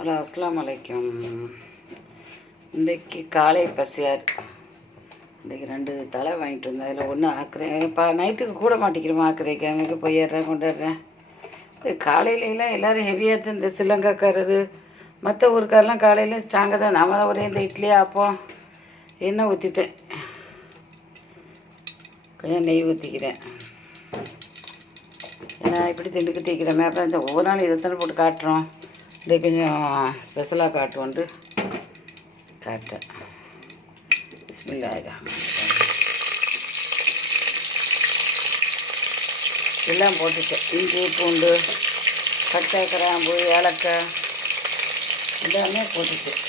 Hello, அஸ்ஸலாமு அலைக்கும். இன்றைக்கி காலை பசியார். இன்றைக்கி 2 தலை வாங்கிட்டு வந்தேன். அதில் ஒன்று ஆக்குறேன். இப்போ நைட்டுக்கு கூட மாட்டிக்கிறோமா ஆக்குறேன். அங்கே போயிடுறேன் கொண்டுடுறேன். காலையிலலாம் எல்லோரும் ஹெவியாக தான் இந்த ஸ்ரீலங்காக்காரரு மற்ற ஊருக்காரெலாம் காலையில் ஸ்ட்ராங்காக தான். நம்ம ஒரே இந்த இட்லி ஆப்பம் எண்ணெய் ஊற்றிட்டேன், கொஞ்சம் நெய் ஊற்றிக்கிறேன். ஏன்னா இப்படி திண்டுக்கிட்டு இருக்கிறோமே, அப்புறம் இந்த ஒவ்வொரு நாள் இதைத்தானே போட்டு காட்டுறோம். இப்படி கொஞ்சம் ஸ்பெஷலாக காட்டுவோன்ட்டு காட்டேன். பிஸ்மில்லாஹ். எல்லாம் போட்டுட்டேன். இஞ்சி பூண்டு பட்டை கிராம்பு ஏலக்காய் எல்லாமே போட்டுட்டேன்.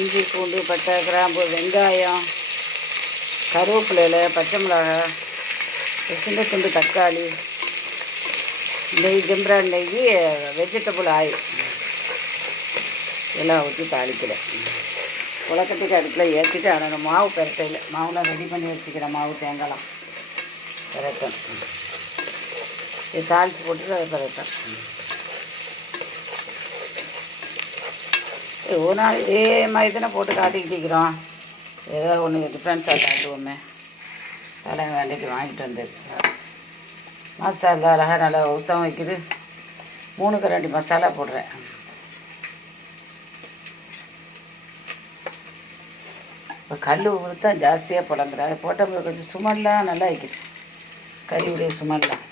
இஞ்சி பூண்டு பட்டை கிராம்பு வெங்காயம் கருவேப்பிலையில் பச்சை மிளகாய் சின்ன துண்டு தக்காளி நெய் ஜெம்பரான் நெய் வெஜிடபிள் ஆயில் எல்லாம் ஊற்றி தாளிக்கிறேன். குளக்கட்டுக்கு அடுப்பில் ஏற்றிட்டு ஆனால் மாவு பெரட்டையில் மாவுலாம் ரெடி பண்ணி வச்சுக்கிறேன். மாவு தேங்காய்லாம் பெரட்டும். இது தாளித்து போட்டுட்டு அதை பெரட்டும். ஒரு நாள் இதே மாதிரி தானே போட்டு காட்டிக்கிட்டு இருக்கிறோம். ஏதோ ஒன்று டிஃப்ரென்ஸாக காட்டுவோமே. அதெல்லாம் வேண்டைக்கு வாங்கிட்டு வந்தது. மசாலா அழகாக நல்லா உசம் வைக்குது. 3 கரண்டி மசாலா போடுறேன். இப்போ கல் ஊற்றா ஜாஸ்தியாக புலங்குறேன். அதை போட்டால் கொஞ்சம் சுமல்லாம் நல்லா வைக்குது. கறியுடைய சுமல்லாம்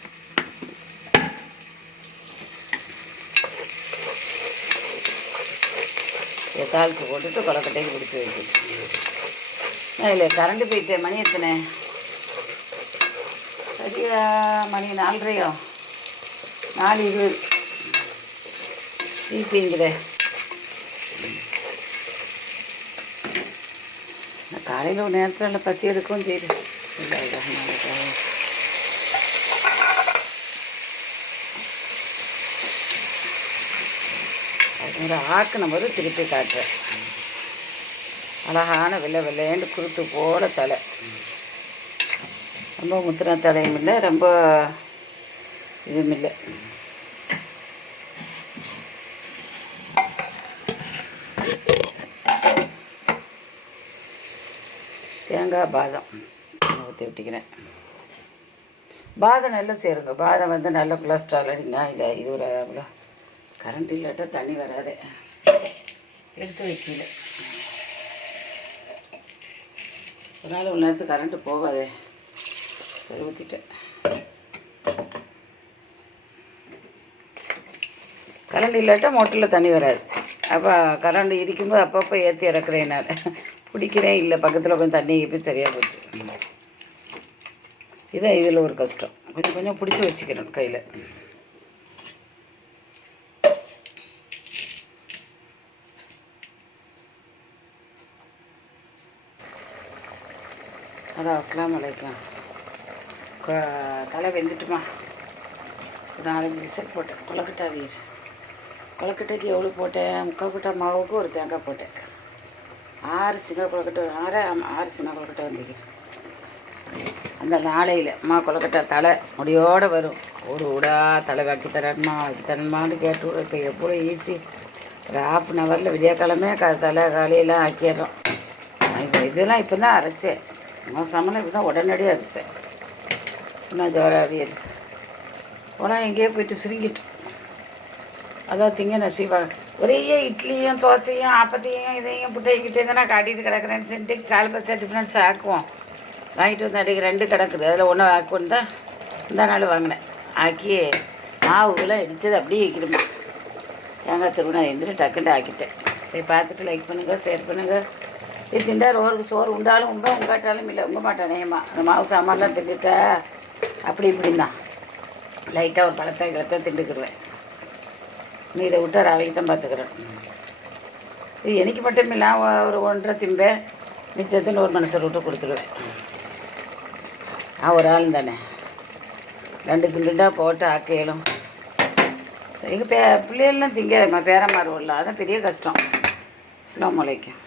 தாளித்து போட்டுட்டு கொலக்கட்டைக்கு பிடிச்சி வைக்குது. இல்லை கரண்ட்டு போயிட்டேன். மணி எத்தனை? சரியா மணி 4:30 4:20 டிபிங்கிற. காலையில் ஒரு நேரத்தில் நல்லா பசி எடுக்கவும் செய்யுது. அது ஆக்கின போது திருப்பி காட்டுறேன். அழகான வெள்ளைன்னு குருத்து போல தலை. ரொம்ப முத்தின தலையும் இல்லை, ரொம்ப இதுவும் இல்லை. தேங்காய் பாதம் ஊற்றி விட்டுக்கிறேன். பாதம் நல்லா சேருங்க. பாதம் வந்து நல்ல கொலஸ்ட்ரால் அடிங்க. இல்லை இது ஒரு அவ்வளோ கரண்ட் இல்லாட்டா தண்ணி வராது. எடுத்து வைக்கல. ஒரு நாள் ஒரு நேரத்துக்கு கரண்ட்டு போகாதே. சரி ஊற்றிட்டேன். கரண்ட் இல்லாட்டா மோட்டரில் தண்ணி வராது. அப்போ கரண்ட் இருக்கும்போது அப்பப்போ ஏற்றி இறக்குறேன். நான் பிடிக்கிறேன் இல்லை பக்கத்தில் கொஞ்சம் தண்ணி போய் சரியாக போச்சு. இதான் இதில் ஒரு கஷ்டம். கொஞ்சம் கொஞ்சம் பிடிச்சி வச்சுக்கிறேன் கையில். ஹலோ, அஸ்ஸலாமு அலைக்கும். தலை வெந்துட்டுமா? ஒரு 4-5 விசில் போட்டேன். கொலக்கட்டை வீர் கொலக்கட்டைக்கு எவ்வளோ போட்டேன்? 3/4 கொட்டை மாவுக்கு ஒரு தேங்காய் போட்டேன். 6 சின்ன கொலக்கட்டை 6 சின்ன கொலக்கட்டை வந்துக்குது. அந்த நாளையில் அம்மா கொலக்கட்டை தலை முடியோடு வரும். ஒரு விடா தலை வைக்கி தரணுமான்னு கேட்டு விட. எவ்வளோ ஈஸி. ஒரு 1/2 ஹவரில் விடியக்கிழமே தலை காலையெல்லாம் ஆக்கிடுறோம். இதெல்லாம் இப்போ தான் அரைச்சேன். மோசமெல்லாம் இப்போ தான் உடனடியாக அரைச்சேன். இன்னும் ஜோராவியர் போனால் எங்கேயோ போயிட்டு சுருங்கிட்டு அதான் திங்க நசிவாங்க. ஒரே இட்லியும் தோசையும் ஆப்பத்தையும் இதையும் புட்டையும் தானே காட்டிட்டு கிடக்குறேன்னு சொல்லிட்டு கால் பஸ்ஸாக டிஃப்ரெண்ட்ஸ் ஆக்குவோம். வாங்கிட்டு வந்து அடிக்க 2 கிடக்குது. அதில் 1 ஆக்குன்னு தான் இந்த நாள் வாங்கினேன். ஆக்கி மாவுலாம் இடித்தது அப்படியே வைக்கிறோமா. தேங்காய் திருவிழா எழுந்திரி டக்குன்ட்டு ஆக்கிட்டேன். சரி, பார்த்துட்டு லைக் பண்ணுங்கள், ஷேர் பண்ணுங்கள். இது திண்டா ரோருக்கு சோறு உண்டாலும் உங்காட்டாலும் இல்லை உங்க மாட்டானேம்மா. அந்த மாவு சாமான்லாம் திண்டுட்டா அப்படி இப்படிந்தான் லைட்டாக ஒரு பழத்தை கிழத்தை திண்டுக்குருவேன். நீ இதை விட்டு அவைக்கு தான் பார்த்துக்கிறேன். இது எனக்கு மட்டும் இல்லை, ஒரு 1.5 திம்பேன். மிச்சத்துன்னு ஒரு மனுஷர் விட்டு கொடுத்துருவேன். ஒரு ஆள் தானே. 2 திண்டுட்டா போட்டு ஆக்கையிலும் சரி. எங்கள் பிள்ளைகள்லாம் திங்காதம்மா. பேரமாறு வரல. அதான் பெரிய கஷ்டம். அஸ்ஸலாமு அலைக்கும்.